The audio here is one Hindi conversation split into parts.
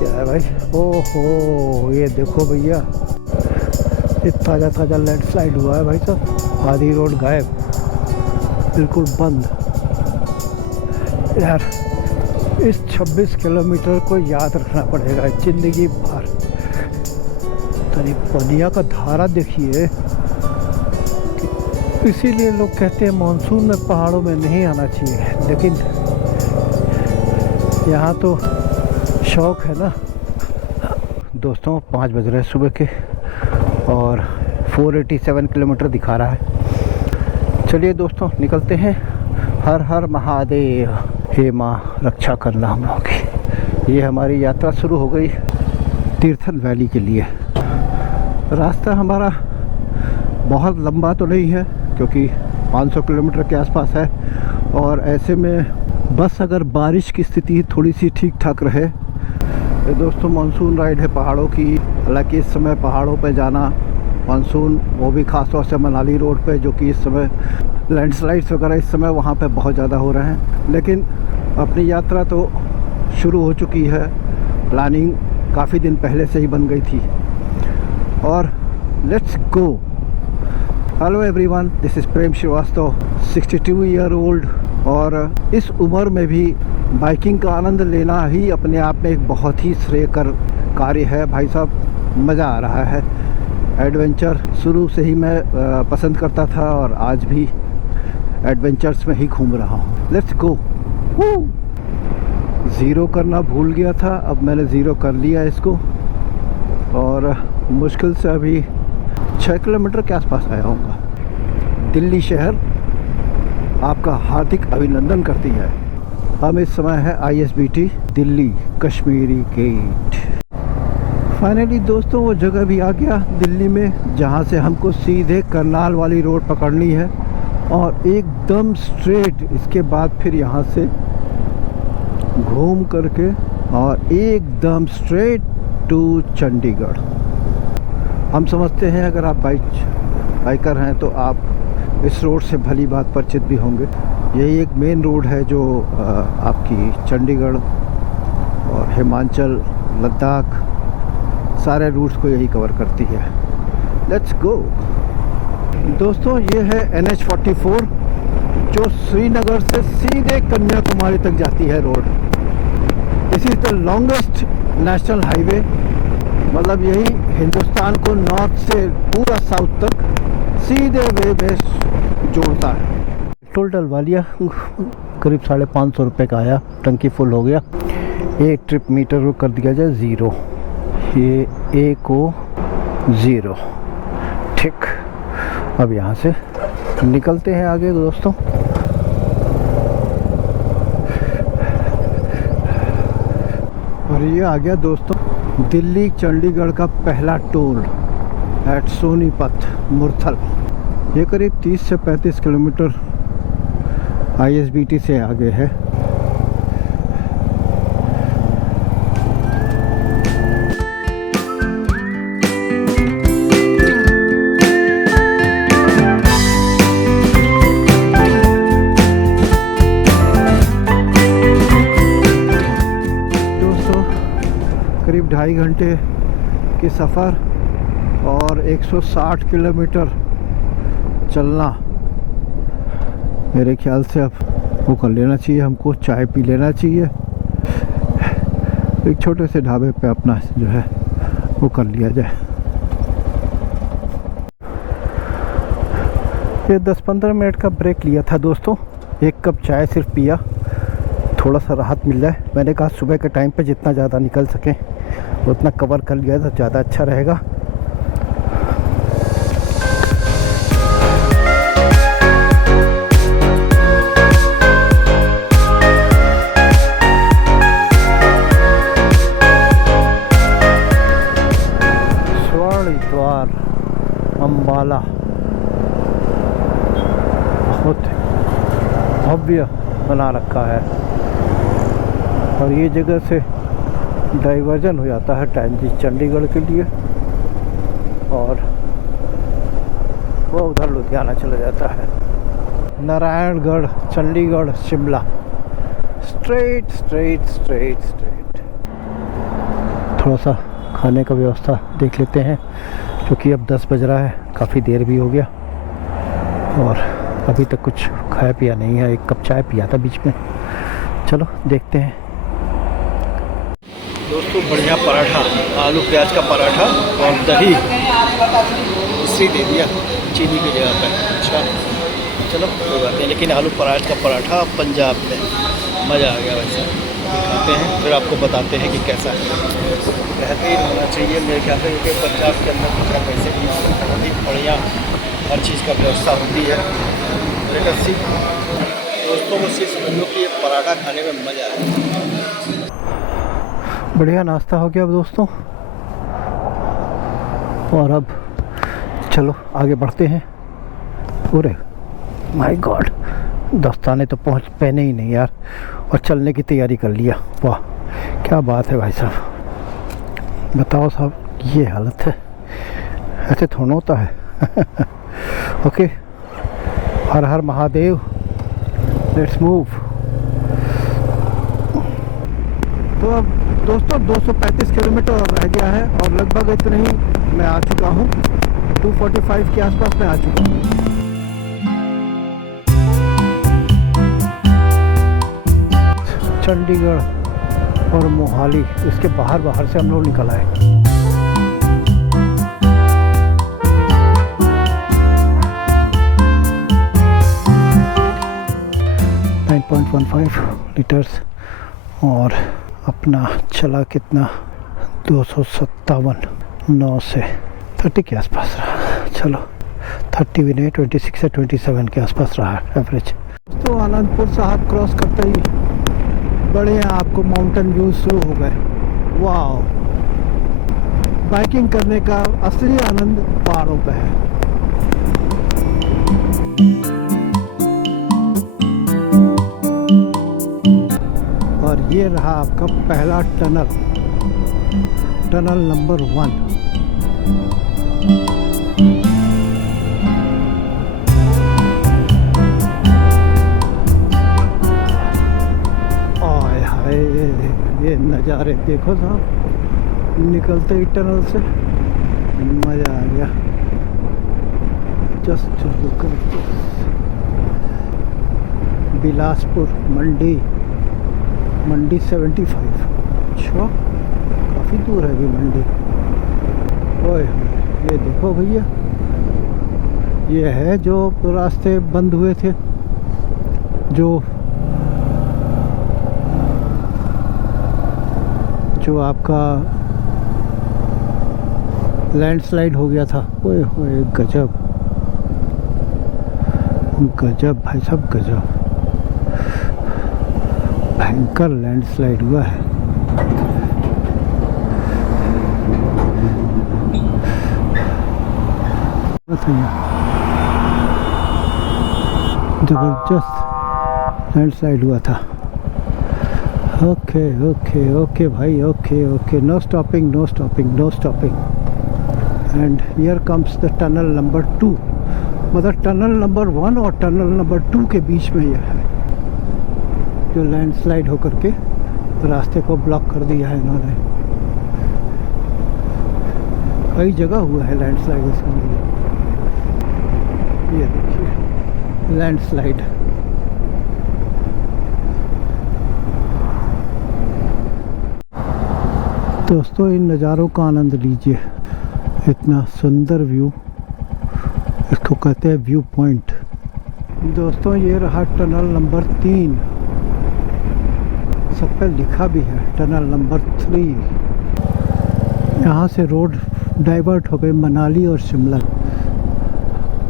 क्या है भाई। ओहो ये देखो भैया, ये ताज़ा ताज़ा लैंडस्लाइड हुआ है भाई साहब। आधी रोड गायब, बिल्कुल बंद। यार इस 26 किलोमीटर को याद रखना पड़ेगा ज़िंदगी भर। तनी पनिया का धारा देखिए। इसीलिए लोग कहते हैं मानसून में पहाड़ों में नहीं आना चाहिए, लेकिन यहाँ तो शौक है ना। दोस्तों 5 बज रहे हैं सुबह के और 487 किलोमीटर दिखा रहा है। चलिए दोस्तों निकलते हैं। हर हर महादेव, हे माँ रक्षा करना हम लोगों की। ये हमारी यात्रा शुरू हो गई तीर्थन वैली के लिए। रास्ता हमारा बहुत लंबा तो नहीं है क्योंकि 500 किलोमीटर के आसपास है, और ऐसे में बस अगर बारिश की स्थिति थोड़ी सी ठीक ठाक रहे। ये दोस्तों मानसून राइड है पहाड़ों की। हालांकि इस समय पहाड़ों पे जाना मानसून, वो भी ख़ास तौर से मनाली रोड पे, जो कि इस समय लैंडस्लाइड्स वगैरह इस समय वहाँ पे बहुत ज़्यादा हो रहे हैं। लेकिन अपनी यात्रा तो शुरू हो चुकी है। प्लानिंग काफ़ी दिन पहले से ही बन गई थी और let's go. Hello everyone, this is Prem Srivastava, 62 year old. और इस उम्र में भी बाइकिंग का आनंद लेना ही अपने आप में एक बहुत ही श्रेयकर कार्य है भाई साहब। मज़ा आ रहा है। एडवेंचर शुरू से ही मैं पसंद करता था और आज भी एडवेंचर्स में ही घूम रहा हूँ। Let's go. ज़ीरो करना भूल गया था, अब मैंने ज़ीरो कर लिया इसको और मुश्किल से अभी 6 किलोमीटर के आसपास आया हूँगा। दिल्ली शहर आपका हार्दिक अभिनंदन करती है। हम इस समय है ISBT Delhi Kashmiri gate. Finally दोस्तों वो जगह भी आ गया दिल्ली में जहाँ से हमको सीधे करनाल वाली रोड पकड़नी है और एकदम स्ट्रेट इसके बाद फिर यहाँ से घूम करके और एकदम स्ट्रेट टू चंडीगढ़। हम समझते हैं अगर आप बाइकर हैं तो आप इस रोड से भली बात परिचित भी होंगे। यही एक मेन रोड है जो आपकी चंडीगढ़ और हिमाचल, लद्दाख सारे रूट्स को यही कवर करती है। Let's go. दोस्तों ये है NH44 जो श्रीनगर से सीधे कन्याकुमारी तक जाती है road. This is the longest national highway. मतलब यही हिंदुस्तान को नॉर्थ से पूरा साउथ तक सीधे वे में जोड़ता है। टोल डलवा लिया, करीब 550 रुपये का आया। टंकी फुल हो गया। एक ट्रिप मीटर को कर दिया जाए 0, ये A को 0। ठीक, अब यहाँ से निकलते हैं आगे दोस्तों। और ये आ गया दोस्तों दिल्ली चंडीगढ़ का पहला टोल एट सोनीपत मुरथल। ये करीब 30 से 35 किलोमीटर ISBT से आगे है। दोस्तों करीब 2.5 घंटे के सफ़र और 160 किलोमीटर चलना। मेरे ख्याल से अब वो कर लेना चाहिए, हमको चाय पी लेना चाहिए। एक छोटे से ढाबे पे अपना जो है वो कर लिया जाए। ये 10-15 मिनट का ब्रेक लिया था दोस्तों। 1 कप चाय सिर्फ पिया, थोड़ा सा राहत मिल जाए। मैंने कहा सुबह के टाइम पे जितना ज़्यादा निकल सकें उतना कवर कर लिया तो ज़्यादा अच्छा रहेगा। अम्बाला बहुत भव्य बना रखा है और ये जगह से डाइवर्जन हो जाता है चंडीगढ़ के लिए और वो उधर लुधियाना चला जाता है। Narayangarh, Chandigarh, Shimla, straight straight straight straight. थोड़ा सा खाने का व्यवस्था देख लेते हैं, क्योंकि अब 10 बज रहा है, काफ़ी देर भी हो गया और अभी तक कुछ खाया पिया नहीं है। एक कप चाय पिया था बीच में। चलो देखते हैं। दोस्तों बढ़िया पराठा, आलू प्याज का पराठा और दही इसी दे दिया चीनी की जगह पर। अच्छा चलो कोई बात नहीं, लेकिन आलू प्याज का पराठा पंजाब में मज़ा आ गया। वैसे खाते हैं फिर आपको बताते हैं कि कैसा है। बेहतरीन होना चाहिए मेरे ख्याल से, क्योंकि पंजाब के अंदर कुछ वैसे भी बहुत ही बढ़िया हर चीज़ का व्यवस्था होती है। लेकिन सी दोस्तों को सिर्फ समझ लो कि ये पराठा खाने में मज़ा आया। बढ़िया नाश्ता हो गया अब दोस्तों, और अब चलो आगे बढ़ते हैं। पूरे माय गॉड, दस्ताने तो पहने ही नहीं यार, और चलने की तैयारी कर लिया। वाह क्या बात है भाई साहब। बताओ साहब, ये हालत है, ऐसे थोड़ा होता है। Okay, her her Mahadev, let's move. तो अब दोस्तों 235 किलोमीटर और रह गया है, और लगभग इतने ही मैं आ चुका हूँ। 245 के आसपास मैं आ चुका हूँ। चंडीगढ़ और मोहाली, इसके बाहर से हम लोग निकल आए। लीटर्स, और अपना चला कितना 257, 9 से 30 के आसपास रहा। चलो 30 भी नहीं, 26 से 27 के आसपास रहा एवरेज। तो आनंदपुर साहब क्रॉस करते ही बड़े आपको माउंटेन व्यूज शुरू हो गए। वाह, बाइकिंग करने का असली आनंद पहाड़ों पे है। और ये रहा आपका पहला टनल नंबर 1। आय हाय, ये नज़ारे देखो साहब, निकलते ही टनल से मज़ा आ गया। Just look at this. Bilaspur Mandi 75। अच्छा काफ़ी दूर है अभी मंडी। ओए ये देखो भैया, ये है जो रास्ते बंद हुए थे, जो आपका लैंडस्लाइड हो गया था। ओए होए, गजब गजब भाई साहब, गजब भयंकर लैंडस्लाइड हुआ है। जबरदस्त लैंडस्लाइड हुआ था। ओके भाई, okay, no stopping. And here comes the tunnel number 2। मतलब टनल नंबर 1 और टनल नंबर 2 के बीच में यह है, जो लैंडस्लाइड होकर के रास्ते को ब्लॉक कर दिया है इन्होंने। कई जगह हुआ है लैंडस्लाइड इसके लिए। ये देखिए लैंडस्लाइड। दोस्तों इन नज़ारों का आनंद लीजिए। इतना सुंदर व्यू, इसको कहते हैं व्यू पॉइंट। दोस्तों ये रहा टनल नंबर 3, सब पे लिखा भी है टनल नंबर 3। यहाँ से रोड डाइवर्ट हो गई मनाली और शिमला।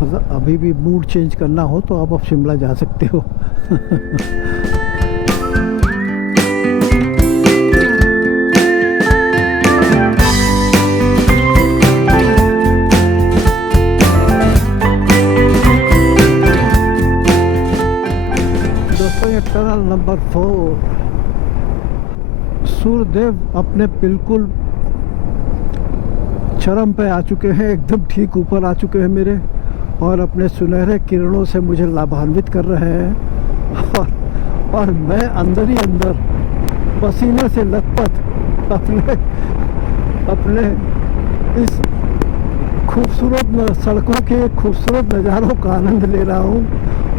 मतलब अभी भी मूड चेंज करना हो तो आप शिमला जा सकते हो। दोस्तों ये टनल नंबर 4। सूर्यदेव अपने बिल्कुल चरम पे आ चुके हैं, एकदम ठीक ऊपर आ चुके हैं मेरे, और अपने सुनहरे किरणों से मुझे लाभान्वित कर रहे हैं। और मैं अंदर ही अंदर पसीने से लथपथ अपने अपने इस खूबसूरत सड़कों के खूबसूरत नज़ारों का आनंद ले रहा हूँ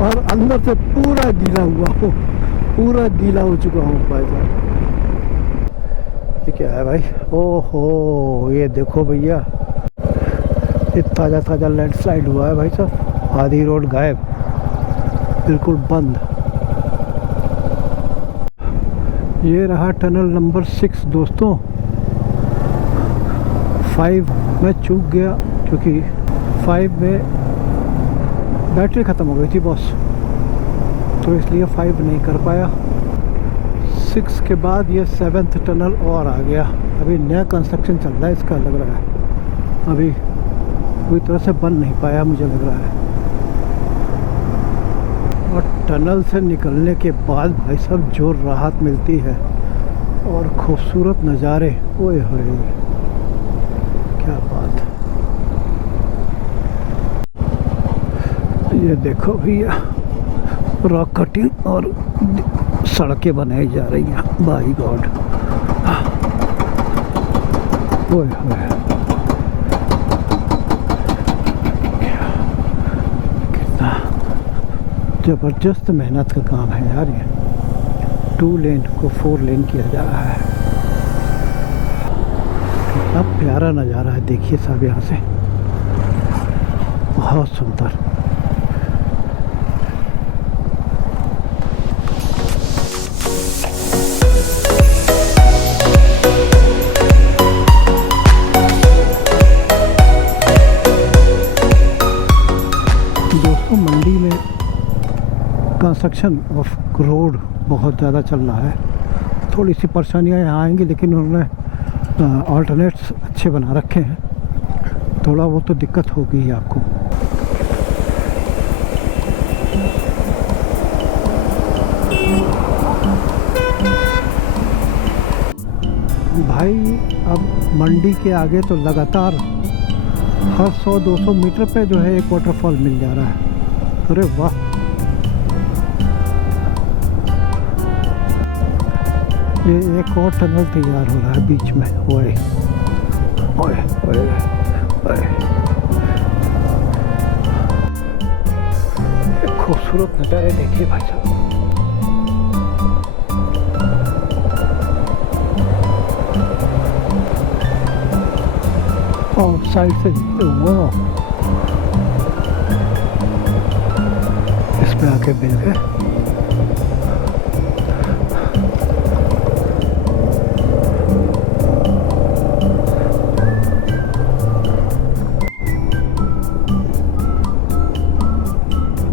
और अंदर से पूरा गीला हुआ हूँ, पूरा गीला हो चुका हूँ भाई साहब। ये क्या है भाई? ओहो, ये देखो भैया, ये ताज़ा ताज़ा लैंडस्लाइड हुआ है भाई साहब। आधी रोड गायब, बिल्कुल बंद। ये रहा टनल नंबर 6 दोस्तों। 5 मैं चूक गया क्योंकि 5 में बैटरी ख़त्म हो गई थी बॉस, तो इसलिए 5 नहीं कर पाया। 6 के बाद ये 7th टनल और आ गया। अभी नया कंस्ट्रक्शन चल रहा है इसका, लग रहा है अभी पूरी तरह से बन नहीं पाया मुझे लग रहा है। और टनल से निकलने के बाद भाई साहब जो राहत मिलती है और खूबसूरत नज़ारे, ओए होए क्या बात। ये देखो भैया, रॉक कटिंग और सड़कें बनाई जा रही हैं। बाई गॉड, ओए होए कितना ज़बरदस्त मेहनत का काम है यार। ये 2 लेन को 4 लेन किया जा रहा है। कितना प्यारा नज़ारा है, देखिए साहब यहाँ से, बहुत सुंदर। दोस्तों मंडी में कंस्ट्रक्शन ऑफ रोड बहुत ज़्यादा चल रहा है। थोड़ी सी परेशानियां यहाँ आएंगी, लेकिन उन्होंने ऑल्टरनेट्स अच्छे बना रखे हैं। थोड़ा वो तो दिक्कत होगी ही आपको। भाई अब मंडी के आगे तो लगातार हर 100-200 मीटर पे जो है एक वाटरफॉल मिल जा रहा है। अरे वाह, ये एक और टनल तैयार हो रहा है बीच में। ओए ओए ओए ओए, खूबसूरत नज़ारे देखिए भाई साहब। और साइड से वो इसमें आके मिल गए।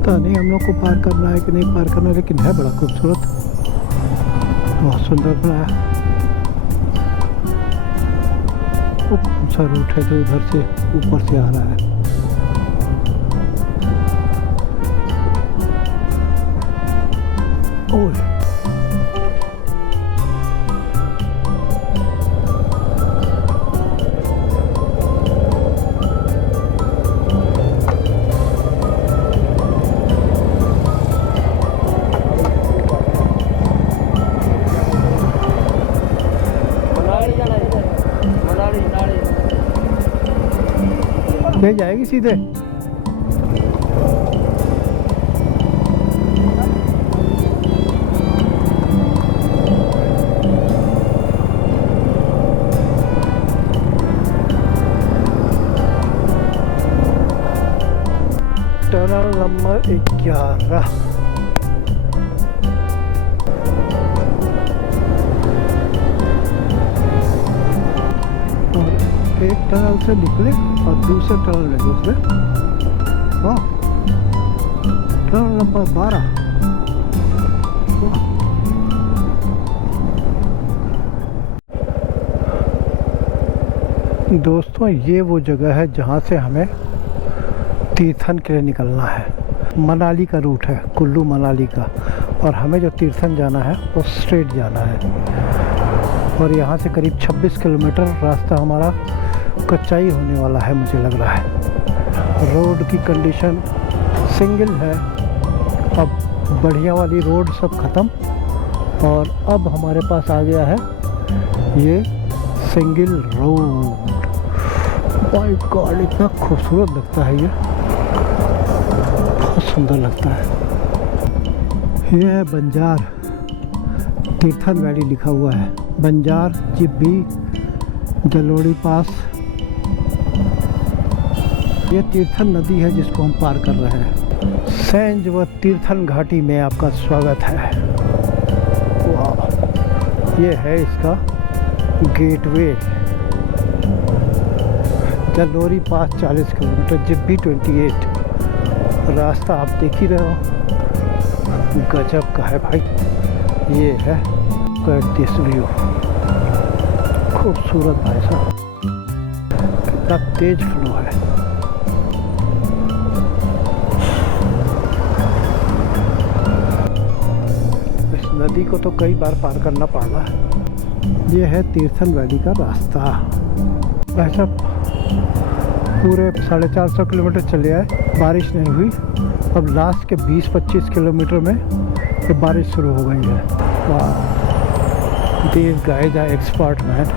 पता नहीं हम लोग को पार करना है कि नहीं पार करना है, लेकिन है बड़ा खूबसूरत, बहुत सुंदर बनाया। कौन सा रूट है जो उधर से ऊपर से आ रहा है? ओह, ले जाएगी सीधे। Tunnel number 11। एक टनल से निकले और दूसरे टनल में घुसे। वाह, टनल नंबर 12। दोस्तों ये वो जगह है जहाँ से हमें तीर्थन के लिए निकलना है। मनाली का रूट है, कुल्लू मनाली का, और हमें जो तीर्थन जाना है वो स्ट्रेट जाना है। और यहाँ से करीब 26 किलोमीटर रास्ता हमारा कच्चा ही होने वाला है मुझे लग रहा है। रोड की कंडीशन सिंगल है, अब बढ़िया वाली रोड सब ख़त्म, और अब हमारे पास आ गया है ये सिंगल रोड। माय गॉड, इतना खूबसूरत लगता है ये, बहुत सुंदर लगता है। ये है बंजार, तीर्थन वैली लिखा हुआ है। बंजार, जिब्बी, जलोड़ी पास। ये तीर्थन नदी है जिसको हम पार कर रहे हैं। सेंज व तीर्थन घाटी में आपका स्वागत है। वाह, ये है इसका गेटवे। जलोरी पास 40 किलोमीटर, जिब्बी 28। रास्ता आप देख ही रहे हो, गजब का है भाई। ये है दिस व्यू, खूबसूरत भाई साहब, कितना तेज फ्लो है। इस नदी को तो कई बार पार करना पड़ा है। ये है तीर्थन वैली का रास्ता। ऐसा पूरे 450 किलोमीटर चले आए, बारिश नहीं हुई। अब लास्ट के 20-25 किलोमीटर में तो बारिश शुरू हो गई है। वाह, these guys are expert, man.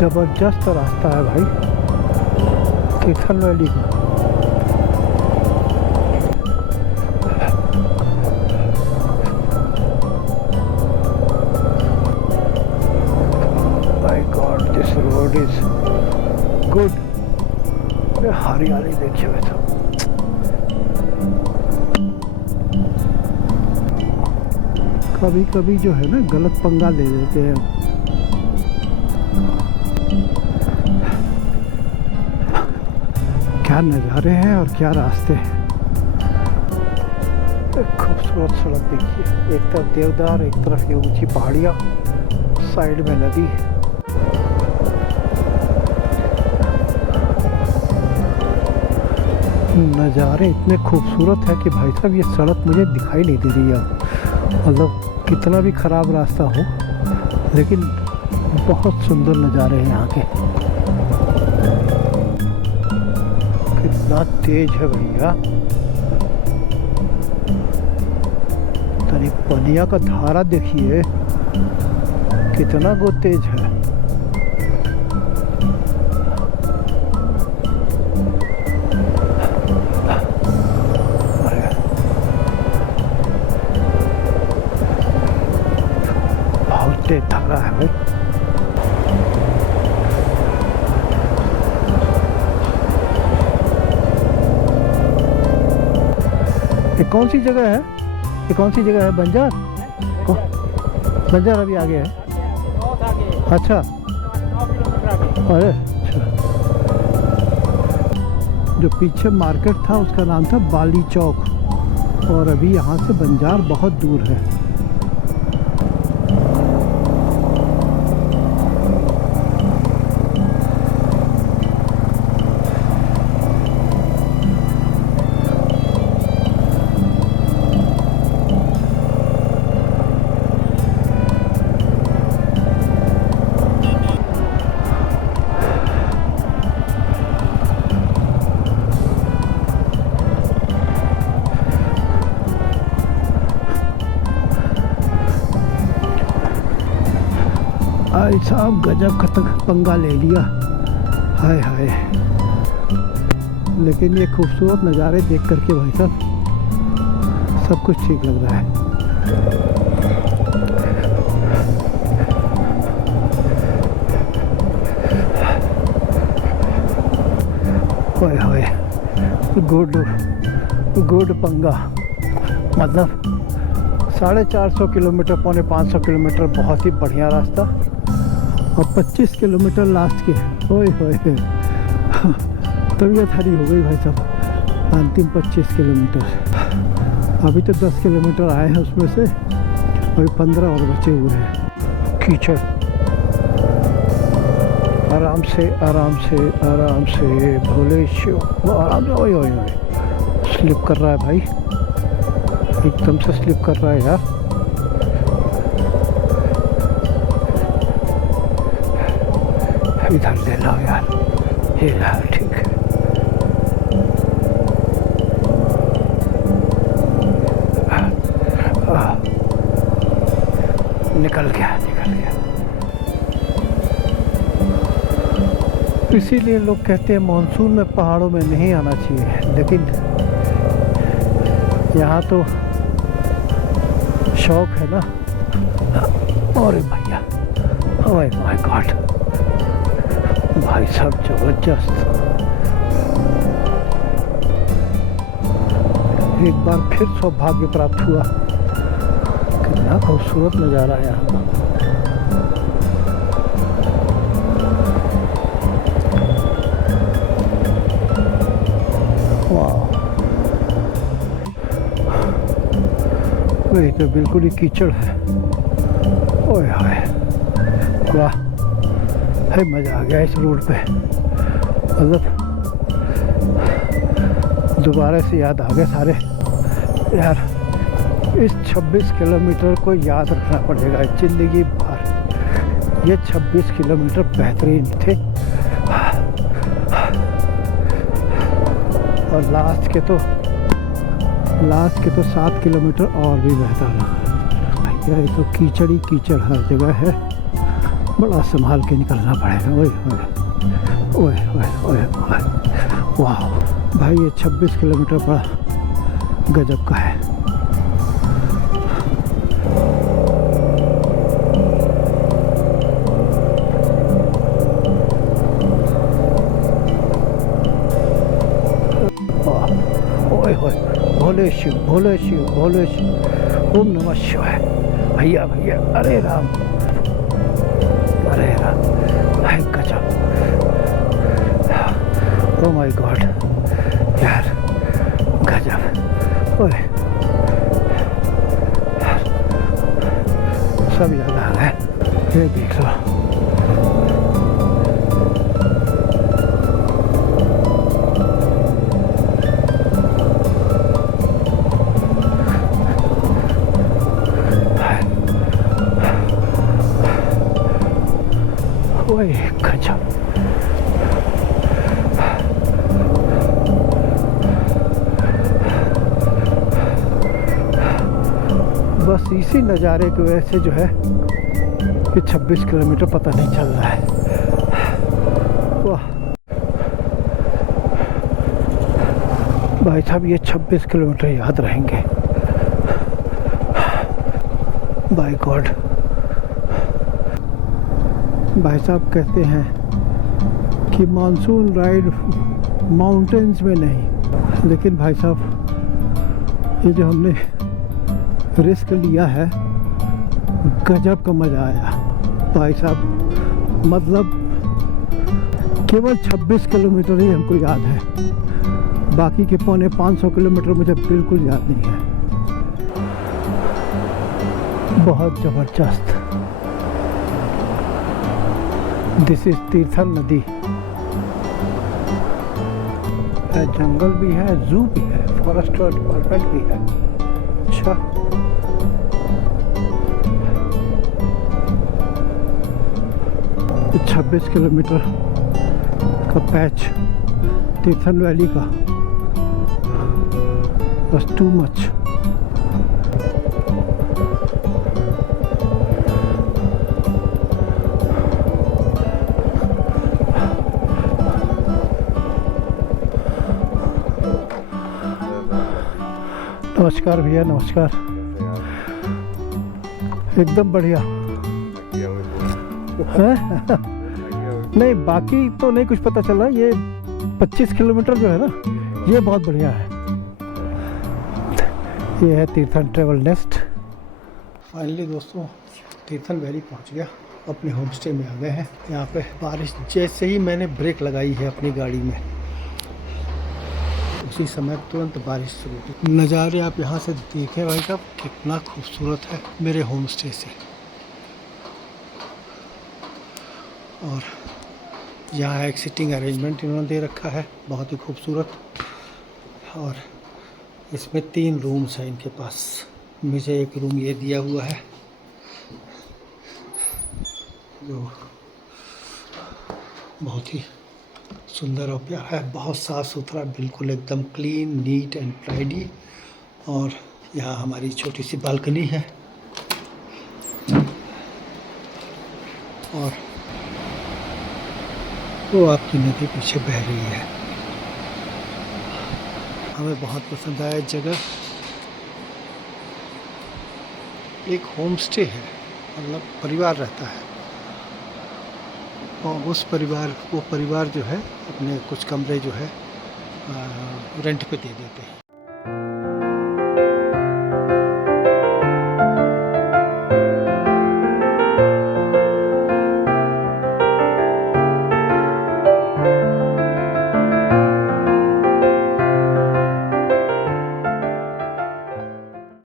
जबरदस्त रास्ता है भाई तीर्थन वैली का। This road is good. हरियाली देखिए वैसा। कभी कभी जो है ना गलत पंगा ले लेते हैं। क्या नज़ारे हैं और क्या रास्ते हैं। खूबसूरत सड़क देखिए, एक तरफ देवदार, एक तरफ ये ऊंची पहाड़ियाँ, साइड में नदी। नज़ारे इतने खूबसूरत है कि भाई साहब ये सड़क मुझे दिखाई नहीं दे रही है। मतलब कितना भी ख़राब रास्ता हो, लेकिन बहुत सुंदर नज़ारे हैं यहाँ के। कितना तेज है भैया, तनी पनिया का धारा देखिए कितना वो तेज है। धारा है भाई। ये कौन सी जगह है? ये कौन सी जगह है? बंजार? बंजार अभी आगे है? अच्छा, अरे अच्छा। जो पीछे मार्केट था उसका नाम था बाली चौक, और अभी यहाँ से बंजार बहुत दूर है। भाई साहब गजब का तक पंगा ले लिया, हाय हाय। लेकिन ये खूबसूरत नज़ारे देख करके भाई साहब सब कुछ ठीक लग रहा है। हाय हाय, गुड पंगा। मतलब 450 किलोमीटर, 450 किलोमीटर बहुत ही बढ़िया रास्ता, और 25 किलोमीटर लास्ट के। ओए होए, तबीयत हरी हो गई भाई साहब। अंतिम 25 किलोमीटर, अभी तो 10 किलोमीटर आए हैं, उसमें से अभी 15 और बचे हुए हैं। कीचड़, आराम से आराम से आराम से, भोले शिव, आराम से। ओए ओए ओए, स्लिप कर रहा है भाई, एकदम से स्लिप कर रहा है यार। इधर ले लो यार। ये रहा, ठीक है। निकल गया। इसीलिए लोग कहते हैं मानसून में पहाड़ों में नहीं आना चाहिए, लेकिन यहाँ तो शौक है ना। अरे भैया, ओह माय गॉड, भाई साहब जबरदस्त। एक बार फिर सौभाग्य प्राप्त हुआ। कितना खूबसूरत नज़ारा है यहाँ। वही तो बिल्कुल ही कीचड़ है। ओए हाय, वाह है, मज़ा आ गया इस रोड पे। मतलब दोबारा से याद आ गए सारे यार। इस 26 किलोमीटर को याद रखना पड़ेगा ज़िंदगी भर। ये 26 किलोमीटर बेहतरीन थे, और लास्ट के तो 7 किलोमीटर और भी बेहतर लगा। ये तो कीचड़ ही कीचड़ हर जगह है, बड़ा संभाल के निकलना पड़ेगा। ओए ओए ओए ओए ओए, वाह भाई, ये 26 किलोमीटर बड़ा गजब का है। भोले शिव, भोले शिव, भोले शिव, ओम नमः शिवाय। भैया भैया, अरे राम, हाय गजब, ओ माय गॉड यार, गजब। ओए सब याद आ रहा है। ये देख लो, गजब। बस इसी नज़ारे की वजह से जो है कि 26 किलोमीटर पता नहीं चल रहा है। वाह भाई साहब, ये 26 किलोमीटर याद रहेंगे। बाय गॉड, भाई साहब कहते हैं कि मानसून राइड माउंटेन्स में नहीं, लेकिन भाई साहब ये जो हमने रिस्क लिया है, गजब का मज़ा आया भाई साहब। मतलब केवल 26 किलोमीटर ही हमको याद है, बाकी के 450 किलोमीटर मुझे बिल्कुल याद नहीं है। बहुत ज़बरदस्त। दिस इज तीर्थन नदी। जंगल भी है, जू भी है, फॉरेस्ट डिपार्टमेंट भी है। अच्छा, तो 26 किलोमीटर का पैच तीर्थन वैली का, बस टू मच। नमस्कार भैया, नमस्कार। एकदम बढ़िया है। नहीं, बाकी तो नहीं कुछ पता चला। ये 25 किलोमीटर जो है ना, ये बहुत बढ़िया है। ये है तीर्थन ट्रेवल नेस्ट। फाइनली दोस्तों, तीर्थन वैली पहुंच गया, अपने होम स्टे में आ गए हैं। यहाँ पे बारिश जैसे ही मैंने ब्रेक लगाई है अपनी गाड़ी में, उसी समय तुरंत बारिश शुरू हुई। नज़ारे आप यहाँ से देखें भाई साहब, कितना खूबसूरत है मेरे होम स्टे से। और यहाँ एक सिटिंग अरेंजमेंट इन्होंने दे रखा है, बहुत ही खूबसूरत। और इसमें 3 रूम्स हैं इनके पास। मुझे एक रूम ये दिया हुआ है जो बहुत ही सुंदर और प्यारा है, बहुत साफ़ सुथरा, बिल्कुल एकदम क्लीन, नीट एंड टाइडी। और यहाँ हमारी छोटी सी बालकनी है और वो आपकी नदी पीछे बह रही है। हमें बहुत पसंद आया जगह। एक होम स्टे है, मतलब परिवार रहता है और वो परिवार जो है अपने कुछ कमरे जो है रेंट पे दे देते हैं।